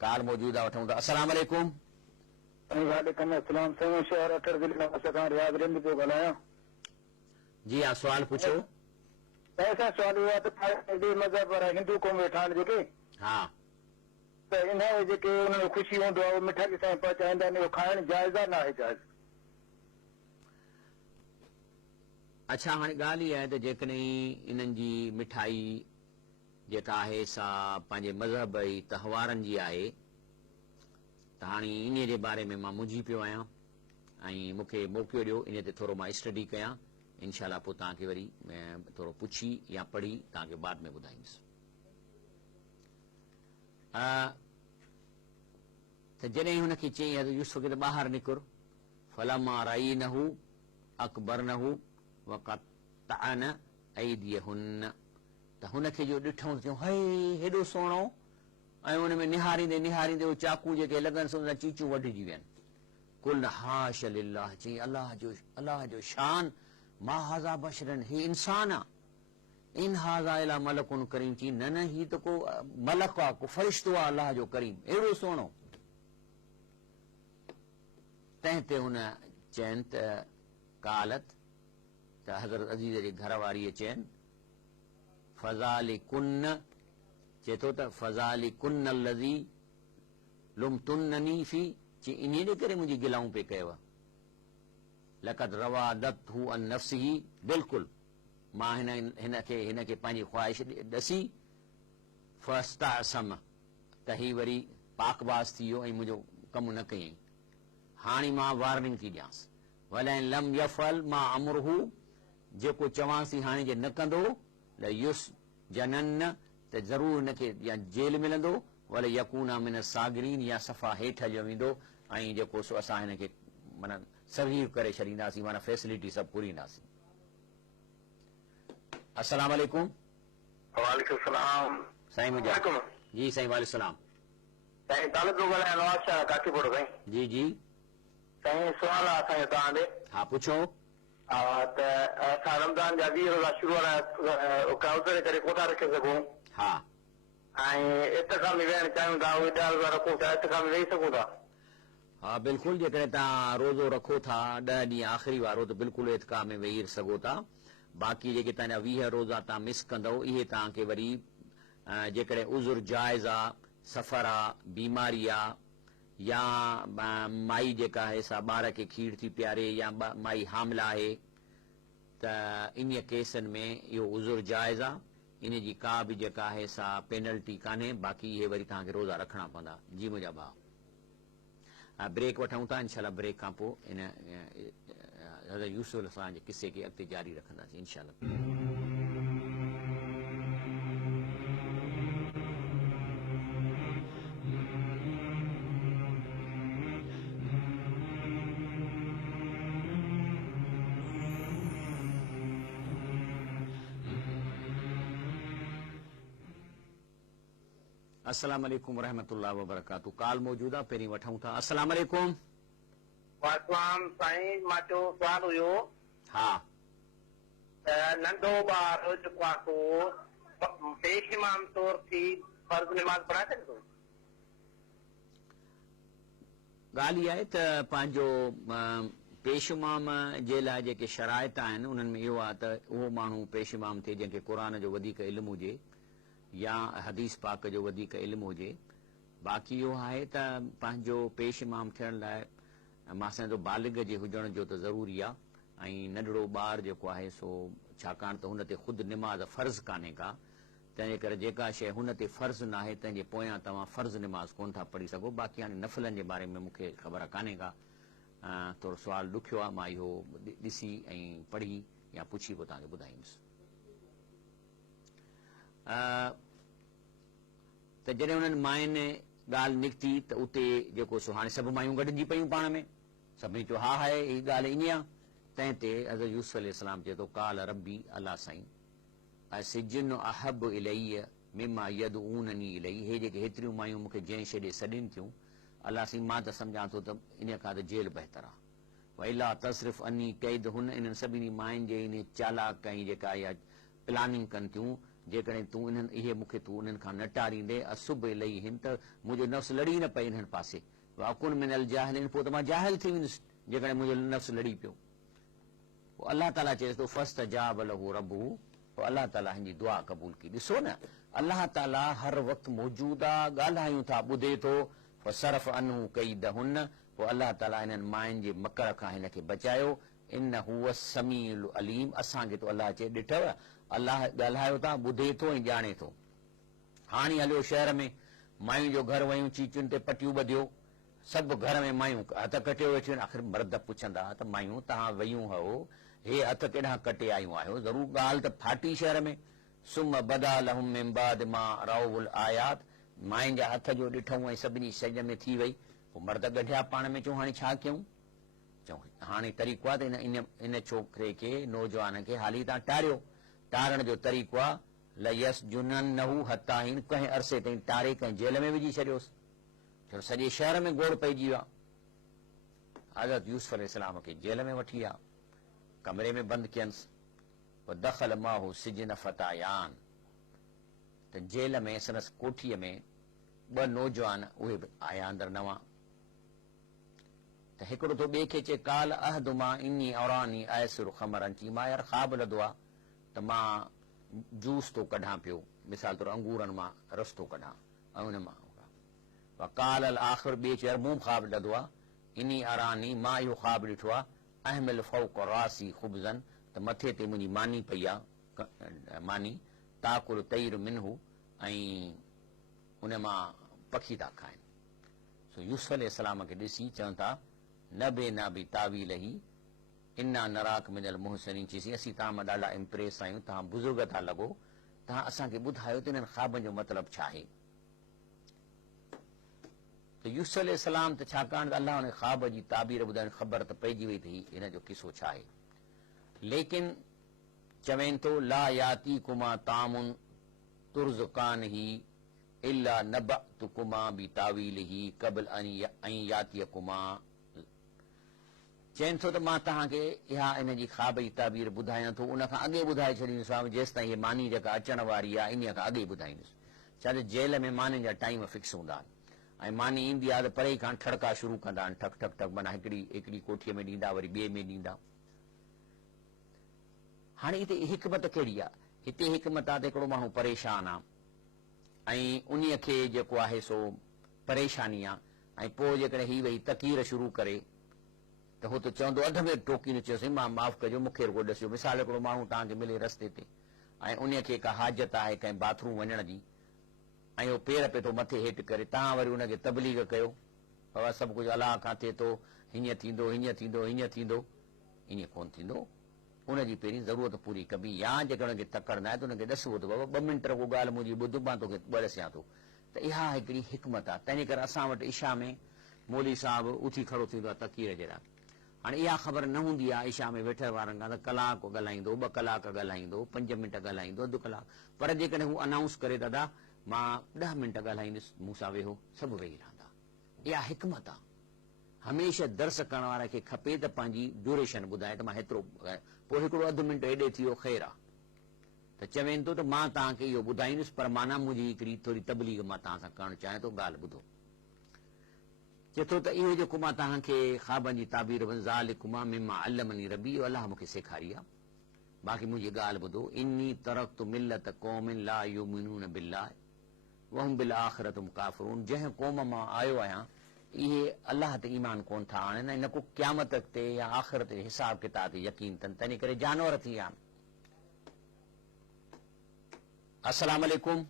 कार मौजूद आहे वठूं था अस्सलाम वालेकुम वालेकुम अस्सलाम साईं शहर अठड़ ज़िले नवासा खां रियाज़ रिंद पियो ॻाल्हायां जी हा सुवाल पुछो ऐसा सवाल हुआ त ॿे मज़हब वारा हिंदू क़ौम वेठा आहिनि जेके हा त इन जेके उन्हनि जो ख़ुशी हूंदो आहे उहो मिठाई साईं पहुचाईंदा आहिनि उहो खाइणु जाइज़ आहे न आहे जाइज़ अच्छा हाणे ॻाल्हि इहा आहे त जेकॾहिं इन्हनि जी मिठाई जेका आहे सा पंहिंजे मज़हब ऐं त्योहारनि जी आहे त हाणे इन जे बारे में मां मुंझी पियो आहियां ऐं मूंखे मौक़ो ॾियो इन ते थोरो मां स्टडी कयां इनशाला पोइ तव्हांखे वरी थोरो पुछी या पढ़ी तव्हांखे बाद में ॿुधाईंदुसि त जॾहिं हुनखे चई त यूसुफ खे त ॿाहिरि निकिर फलमा राई न हू अकबर न हू वक़तअन ऐदियहुन त हुनखे जो ॾिठऊं चयूं हई हेॾो सुहिणो ऐं हुन में निहारींदे निहारींदे उहे चाकू जेके लॻनि सो चीचूं वढिजी विया आहिनि कुल हाश लिल्लाह चई अलाह जो शान मा हाज़ा बशरन ही इंसान आहे इन हाज़ा इला मलकुन करीम चई न न ही त को मलक आहे को फ़रिश्तो आहे अलाह जो करीम अहिड़ो सुहिणो तंहिं ते हुन चयनि त कालत त हज़रत अज़ीज़ जे घर वारीअ चयनि फज़ाली कुन्न चए थो त फज़ाली कुन्न लज़ी लुमतुन्ननी फी चई इन जे करे मुंहिंजी गिलाऊं पे कयव लक़द रवादत हू अन नफ़्सिही बिल्कुलु मां हिनखे पंहिंजी ख़्वाहिश ॾसी फस्तासम त ही वरी पाकबाज़ थी वियो ऐं मुंहिंजो कमु न कयईं हाणे मां वार्निंग थी ॾियांसि वलैन लम यफ़ल मां अमरहू जेको चवांसि हाणे जे न कंदो ल युस जनन त ज़रूरु हिनखे या जेल मिलंदो वले यकूना मिन सागिरीन या सफ़ा हेठि हलियो वेंदो ऐं जेको सो असां हिनखे माना सर्वीव करे छॾींदासीं माना फैसिलिटी सभु पूरींदासीं अस्सलाम वालेकुम वालेकुम सलाम साईं मुंहिंजा जी साईं वालेकुम साईं तालिब थो ॻाल्हायां नवाज़ काठीपुर साईं जी जी साईं सुवाल आहे असांजो तव्हां ॾे हा पुछो त असां रमज़ान जा 20 रोज़ा शुरू वारा करे कोठा रखे सघूं हा ऐं इत्तिकाम में वेहणु चाहियूं था उहे 10 रोज़ा रखूं था इत्तिकाम में वेही सघूं था हा बिल्कुलु जेकॾहिं तव्हां रोज़ो रखो था 10 ॾींहं आख़िरी वारो त बिल्कुलु इत्तिकाम में वेही सघो था बाक़ी जेके तव्हांजा 20 रोज़ा तव्हां मिस कंदव इहे तव्हांखे वरी जेकॾहिं उज़ुर जाइज़ आहे सफ़र आहे बीमारी आहे या माई जेका आहे सा ॿार खे खीर थी पियारे या माई हामिला आहे त इन केसनि में इहो उज़ुर जाइज़ आहे इन जी का बि जेका आहे सा पेनल्टी कान्हे बाक़ी इहे वरी तव्हांखे रोज़ा रखणा पवंदा जी मुंहिंजा भाउ ब्रेक वठूं था इनशाला ब्रेक खां पोइ इन हज़रत यूसुफ अलैहिस्सलाम जे किसे खे अॻिते जारी रखंदासीं इनशाला अस्सलाम वालेकुम रहमतुल्लाह व बरकातहू काल मौजूद आहे पहिरीं वठूं था अस्सलाम वालेकुम वालेकुम साईं मां जो सुवाल हुयो हा नंढो ॿार जेको आहे पेश इमाम तौर थी फर्ज़ नमाज़ पढ़ाए सघंदो ॻाल्हि इहा आहे त पंहिंजो पेश इमाम जे लाइ जेके शराइत आहिनि उन्हनि में इहो आहे त उहो माण्हू पेश इमाम थिए जंहिंखे क़ुर जो वधीक इल्मु हुजे या हदीस पाक जो वधीक इल्मु हुजे बाक़ी इहो आहे त पंहिंजो पेश इमाम थियण लाइ मां सम्झो बालिग जे हुजण जो त ज़रूरी आहे ऐं नंढड़ो ॿारु जेको आहे सो छाकाणि त हुन ते ख़ुदि निमाज़ फ़र्ज़ु कान्हे का तंहिंजे करे जेका शइ हुन ते फ़र्ज़ु न आहे तंहिंजे पोयां तव्हां फ़र्ज़ु निमाज़ कोन था पढ़ी सघो बाक़ी हाणे नफ़िलनि जे बारे में मूंखे ख़बर कान्हे का थोरो सुवालु ॾुखियो आहे मां इहो ॾिसी ऐं पढ़ी या पुछी पोइ तव्हांखे ॿुधाईंदुसि त जॾहिं हुननि मायुनि ॻाल्हि निकिती त उते जेको सो हाणे सभु मायूं गॾिजी पयूं पाण में सभिनी चयो हा आहे हीअ ॻाल्हि ईअं आहे तंहिं ते हज़रत यूसुफ अलैहिस्सलाम चए थो काल रब्बी अला साईं सिजन अहब इलैय मिमा यदऊननी इलैहि हे जेके हेतिरियूं मायूं मूंखे जंहिं छॾे सॾनि थियूं अलाह साईं मां त सम्झां थो त इन खां त जेल बहितर आहे वैला तसरिफ़ अनी क़ैद हुन इन्हनि सभिनी मायुनि जे इन चालाक ऐं जेका इहा प्लानिंग कनि थियूं जेकॾहिं तूं इहे मूंखे तूं उन्हनि खां न टारींदे असुब लही हिन त मुंहिंजो नफ़्स लड़ी न पई इन्हनि पासे वाकुन मिनल जाहिलिन, पोइ त मां जाहिल थी वेंदुसि जेकॾहिं मुंहिंजो नफ़्स लड़ी पियो। पोइ अलाह ताला चएसि थो फस्तजाब लहू रब्बुहु, पोइ अलाह ताला हिन जी दुआ क़बूल की। ॾिसो न, अलाह ताला हर वक़्तु मौजूद आहे, ॻाल्हायूं था ॿुधे थो। फसरफ़ अनहु कईदहुन, पोइ अलाह ताला हिननि मायुनि जे मकर खां हिनखे बचायो। इन हुव समीउल अलीम, असांखे तो अलाह चए ॾिठव अलाह ॻाल्हायो था, ॿुधे थो ऐं ॼाणे थो। हाणे हलियो शहर में, मायूं जो घर वयूं, चीचियुनि ते पटियूं ॿधियो, सभु घर में मायूं हथ कटे वेठियूं आहिनि। आख़िर मर्द पुछंदा त मायूं तव्हां वयूं हो, हे हथ केॾां कटे आयूं आहियो, ज़रूर ॻाल्हि त फाटी शहर में। सुम बदा लहुम मिन बाद मा रअउल आयात, मायुनि जा हथ जो ॾिठऊं ऐं सभिनी सज में थी वई। पोइ मर्द गढिया पाण में, चऊं हाणे छा कयूं? चऊं हाणे तरीक़ो आहे त इन छोकिरे खे, नौजवान खे हाली तव्हां टारियो। टारण जो तरीक़ो आहे लयस जुननहु हताहिन, कंहिं अरसे ताईं टारे कंहिं जेल में विझी छॾियोसि। छो सॼे शहर में गोड़ पइजी वियो आहे। हज़रत यूसुफ अलैहिस्सलाम खे जेल में वठी विया, कमरे में बंदि कयंसि। दख़ल माहु सिजन फतायान, त जेल में संदसि कोठीअ में ॿ नौजवान उहे बि आया अंदरि नवां। त हिकिड़ो तो ॿिए खे चए काल अहदुमा इनी औरानी आयसुर ख़मरन, चई मां यार ख़्वाब लधो आहे त मां जूस थो कढां पियो, मिसाल तौरु अंगूरनि मां रस थो कढां, ऐं उन मां काल अल आख़िर ॿिए चयो यार मूं ख़्वाब लधो आहे, इनी अरानी मां इहो ख़्वाब ॾिठो आहे, अहमिल फौक़ रासी ख़ुब्ज़न, त मथे ते मुंहिंजी मानी पई आहे, मानी ताकुल तईर मिनहू, ऐं उन मां पखी था खाइनि। सो यूसुफ अलैहिस्सलाम खे ॾिसी चवनि था न बे न बि तावील ही इन्ना नराक मिनल मुहसिनीन, चईसीं असीं तव्हां मां ॾाढा इम्प्रेस आहियूं, तव्हां बुज़ुर्ग था लॻो, तव्हां असांखे ॿुधायो त इन्हनि ख़्वाबनि जो मतिलबु छा आहे। त यूसुफ अलैहिस्सलाम त छाकाणि त अलाह उन ख़्वाब जी ताबीर ॿुधाइण ख़बर त पइजी वई त हिन जो किसो छा आहे। लेकिन चवनि थो ला याती कुमा तामुन तुर्ज़कान ही इल्ला नबअतुकुमा बि तावीलिही क़ब्ल अन यातियकुमा, चवनि थो त मां तव्हांखे इहा इन जी ख़्वाब जी ताबीर ॿुधायां थो, उन खां अॻे ॿुधाए छॾींदुसि जेसि ताईं हीअ मानी जेका अचण वारी आहे इन खां अॻे ॿुधाईंदुसि। छा त जेल में मानी जा टाइम फिक्स हूंदा आहिनि, ऐं मानी ईंदी आहे त परे खां ठड़का शुरू कंदा आहिनि, ठक ठक ठक, माना हिकिड़ी कोठीअ में ॾींदा, वरी ॿिए में ॾींदा। हाणे हिते हिकमत कहिड़ी आहे? हिते हिकमत आहे त हिकिड़ो माण्हू परेशान आहे ऐं उन्हीअ खे जेको आहे सो परेशानी आहे, ऐं पोइ जेकॾहिं हीअ वई तकीर शुरू करे त हू त चवंदो अध में टोकी न चयोसीं मां माफ़ कजो, मूंखे रुॻो ॾसियो। मिसाल हिकिड़ो माण्हू तव्हांखे मिले रस्ते ते ऐं उन खे का हाजत आहे कंहिं बाथरूम वञण जी, ऐं उहो पेर पियो थो मथे हेठि करे, तव्हां वरी उनखे तबलीग कयो, बाबा सभु कुझु अलाह खां थिए थो, हीअं थींदो हीअं थींदो हीअं थींदो, ईअं कोन्ह थींदो। उनजी पहिरीं ज़रूरत पूरी कबी, या जेकर हुनखे तकड़ न आहे त हुनखे ॾसिबो थो, बाबा 2 मिंट रुॻो ॻाल्हि मुंहिंजी ॿुध, मां तोखे ॾसियां थो। त इहा हिकिड़ी हिकमत आहे। तंहिंजे करे असां वटि इशा में मौली साहिबु उथी खड़ो थींदो आहे तकीर जहिड़ा। हाणे इहा ख़बर न हूंदी आहे इशा में वेठल वारनि खां त कलाक ॻाल्हाईंदो, 2 कलाक ॻाल्हाईंदो, 5 मिंट ॻाल्हाईंदो, अधु कलाक, पर जेकॾहिं हू अनाउंस करे दादा मां 10 मिंट ॻाल्हाईंदुसि, मूंसां वेहो, सभु वेही रहंदा। इहा हिकमत आहे। हमेशह दर्स करण वारे खे खपे त पंहिंजी ड्यूरेशन ॿुधाए त मां हेतिरो, पोइ हिकिड़ो अधु मिंट हेॾे थी वियो ख़ैर आहे, त चवनि थो त मां तव्हांखे इहो ॿुधाईंदुसि, पर माना मुंहिंजी हिकिड़ी थोरी तबलीग मां तव्हां सां करणु चाहियां थो, ॻाल्हि ॿुधो। चए थो त इहो जेको मां तव्हांखे ख़्वाबनि जी ताबीर ज़ालिकुमा मिम्मा अल्लमनी रबी, इहो अलाह मूंखे सेखारी आहे। बाक़ी मुंहिंजी ॻाल्हि ॿुधो, इन्नी तरक़्तु मिल्लत क़ौमिन ला युमिनून बिल्लाह वहुम बिल आख़िरत हुम काफ़िरून, जंहिं क़ौम मां आयो आहियां इहे अलाह ते ईमान कोन था आणनि, ऐं न को क़यामत ते या आख़िरत जे हिसाब किताब ते यकीन अथनि, तंहिं करे जानवर थी विया आहिनि। अस्सलाम वालेकुम।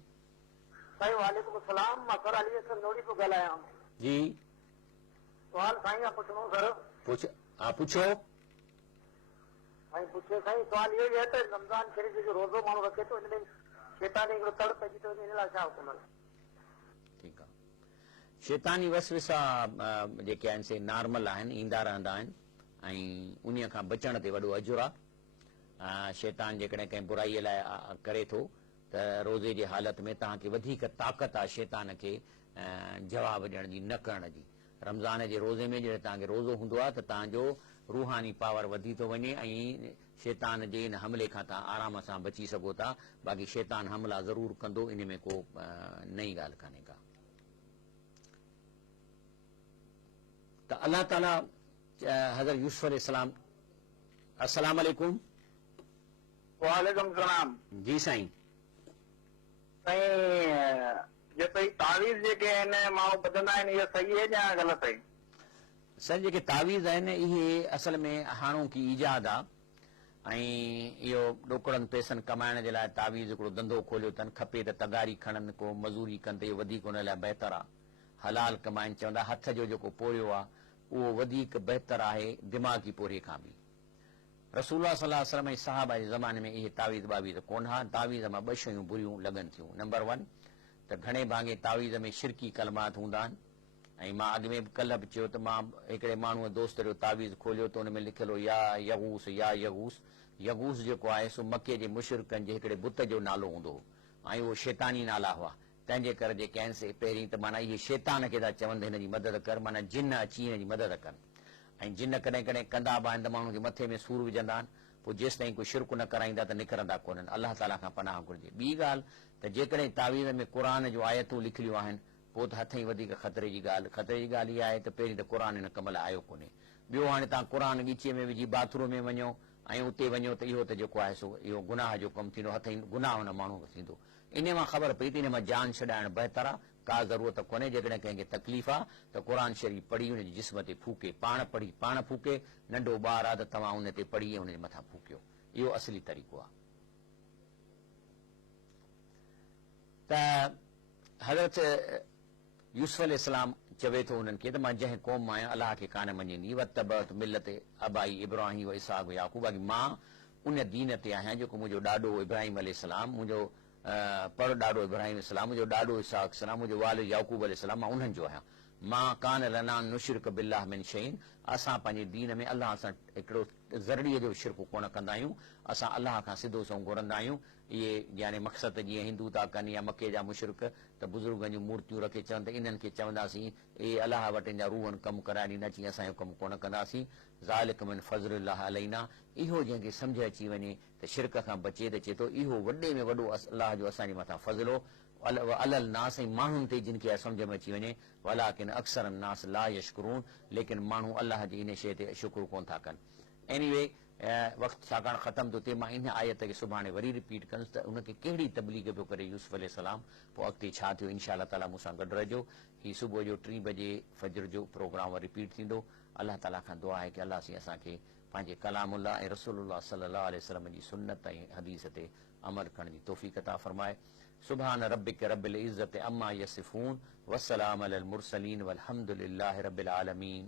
साईं वालेकुम सलाम, मां सर अली हसन नोड़ी पियो ॻाल्हायां। जी सवाल साईं खां पुछणो सर। हा पुछो। साईं पुछे साईं, सवाल इहो ई आहे त रमज़ान शरीफ़ जो रोज़ो माण्हू रखे थो, हिन में शैतान हिकिड़ो तड़ पइजी थो वञे, हिन लाइ छा हुकुम आहे? ठीकु आहे। शैतानी वसविसा जेके आहिनि से नॉर्मल आहिनि, ईंदा रहंदा आहिनि, ऐं उन खां बचण ते वॾो अजुर आहे। शैतान जेकॾहिं कंहिं बुराईअ लाइ करे थो त रोज़े जे हालत में तव्हांखे वधीक ताक़त आहे शैतान खे जवाबु ॾियण जी, न करण जी। रमज़ान जे रोज़े में जॾहिं तव्हांखे रोज़ो हूंदो आहे त तव्हांजो रूहानी पावर वधी थो वञे ऐं शैतान जे इन हमले खां तव्हां आराम सां बची सघो था। बाक़ी शैतान हमला ज़रूरु कंदो, इन में को नई ॻाल्हि कान्हे का। त अलाह ताला हज़रत यूसुफ अलैहिस्सलाम, अस्सलाम वालेकुम। वालेकुम सलाम। जी साईं। साईं जेको ई तावीज़ जेके आहिनि माण्हू ॿुधंदा आहिनि, इहो सही आहे या ग़लति आहे? सर जेके तावीज़ आहिनि इहे असल में हाणोकी ईजाद आहे ऐं इहो ॾोकड़नि पैसनि कमाइण जे लाइ तावीज़ हिकिड़ो धंधो खोलियो अथनि। खपे त तगारी खणनि, को मज़ूरी कनि त इहो वधीक हुन लाइ बहितर आहे। हलाल कमाइनि, चवंदा हथ जो जेको पोरियो आहे उहो वधीक बहितर आहे दिमाग़ी पोरे खां बि। रसूलुल्लाह सल्लल्लाहु अलैहि वसल्लम ऐं सहाबा जे ज़माने में इहे तावीज़ बावीज़ कोन हा। तावीज़ मां ॿ शयूं बुरियूं लॻनि थियूं। नंबर 1 त घणे भाङे तावीज़ में शिरकी कलमात हूंदा आहिनि। ऐं मां अॻु में बि कल्ह बि चयो त मां हिकिड़े माण्हूअ दोस्त जो तावीज़ खोलियो त हुन में लिखियलु हो या यगूस या यगूस। यगूस जेको आहे सो मके जे मुशरिकनि जे हिकिड़े बुत जो नालो हूंदो हो ऐं उहो शैतानी नाला हुआ। तंहिंजे करे जेके आहिनि से पहिरीं त माना इहे शैतान खे था चवनि हिन जी मदद कर, माना जिन अची हिन जी मदद कनि। ऐं जिन कॾहिं कॾहिं कंदा बि आहिनि त माण्हू खे मथे में सूर विझंदा आहिनि, पोइ जेसि ताईं कोई शिरक न कराईंदा त निकिरंदा कोन्हनि। अलाह ताला खां पनाह घुरिजे। ॿी ॻाल्हि त जेकॾहिं तावीज़ में क़ुर जूं आयतूं लिखियलूं आहिनि पोइ त हथ ई वधीक ख़तरे जी ॻाल्हि। ख़तरे जी ॻाल्हि इहा आहे त पहिरीं त क़ुर हिन कम लाइ आयो कोन्हे। ॿियो हाणे तव्हां क़ुर ॻीचीअ में विझी बाथरूम में वञो ऐं उते वञो त इहो त जेको आहे सो इहो गुनाह जो कमु थींदो, हथ ई गुनाह हुन माण्हू खे थींदो। इन मां ख़बर पई त इन मां जान छॾाइणु बहितर आहे। का ज़रूरत कोन्हे। जेकॾहिं कंहिंखे तकलीफ़ आहे त क़ुर शरीफ़ पढ़ी हुनजे जिस्म ते फूके, पाण पढ़ी पाण फूके। नंढो ॿारु आहे त तव्हां हुन ते पढ़ी ऐं हुनजे मथां फूकियो। इहो असली तरीक़ो आहे। त हज़रत यूसुफ अलैहिस्सलाम चवे थो हुननि खे त मां जंहिं क़ौम मां आहियां अलाह खे कान मञींदी, वतबअत मिल्लत अबाई इब्राहिम व इसहाक़ व याकूब, बाक़ी मां उन दीन ते आहियां जेको मुंहिंजो ॾाॾो इब्राहिम अलैहिस्सलाम, मुंहिंजो पर ॾाॾो इब्राहिम अलैहिस्सलाम, मुंहिंजो ॾाॾो इसहाक़ अलैहिस्सलाम, मुंहिंजो वालिद याकूब अलैहिस्सलाम, मां उन्हनि जो आहियां। मां कान लना नुशिरक बिल्लाह मिन शैइन, असां पंहिंजे दीन में अलाह सां हिकिड़ो ज़रड़ीअ जो शिरक कोन कंदा आहियूं। असां अलाह खां सिधो सो घुरंदा आहियूं। इहे यानी मक़सद जीअं हिंदू था कनि या मके जा मुशरिक त बुज़ुर्गनि जूं मूर्तियूं रखे चवनि त इन्हनि खे चवंदासीं इहे अलाह वटि जा रूहनि कमु कराए ॾींदा, चई असां इहो कमु कोन कंदासीं। ज़ालिक मिन फज़लिल्लाह अलैना, इहो जंहिंखे सम्झ अची वञे त शिरक खां बचे त चए थो इहो वॾे में वॾो अलाह जो असांजे मथां फज़लो अलल नास, ऐं माण्हुनि ते जिन खे सम्झ में अची वञे। वलाकिन अक्सर नास ला यशकुरून, लेकिन माण्हू अलाह जी इन शइ ते शुकुर कोन था कनि। एनीवे वक़्तु छाकाणि ख़तमु थो थिए, मां इन आयत खे सुभाणे वरी रिपीट कंदुसि त उनखे कहिड़ी तबलीग पियो करे यूसुफ अलैहिस्सलाम, पोइ अॻिते छा थियो इंशा अल्लाह ताला मूंसां गॾु रहिजो। हीउ सुबुह जो 3 बजे फजर जो प्रोग्राम रिपीट थींदो। अलाह ताला खां दुआ आहे की अलाह साईं असांखे पंहिंजे कलामुल्लाह ऐं रसूलुल्लाह सल्लल्लाहु अलैहि वसल्लम जी सुन्नत ऐं हदीस ते अमल करण जी तौफ़ीक़ अता फरमाए। सुभान रब्बिक रब्बिल इज़्ज़ति अम्मा यसिफून वस्सलाम अलल मुरसलीन वल्हम्दुलिल्लाहि रब्बिल आलमीन।